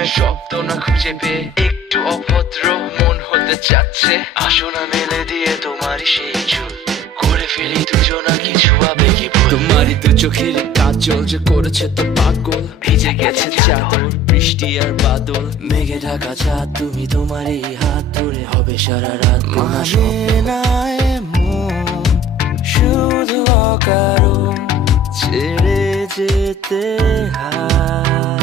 প্রেমের শব্দ না খুঁজে পেয়ে একটু অভদ্র মন হতে চাচ্ছে। আসো না মেলে দিয়ে তোমারই সেই চুল, করে ফেলি দুজনা কিছু আবেগী ভুল। তোমারই দু চোখের কাজল যে করেছে তো পাগল, ভিজে গেছে চাদর বৃষ্টি আর বাদল। মেঘে ঢাকা চাঁদ তুমি তোমারই হাত ধরে হবে সারা রাত। মানে না এমন শুধু অকারণ ছেড়ে যেতে হয়।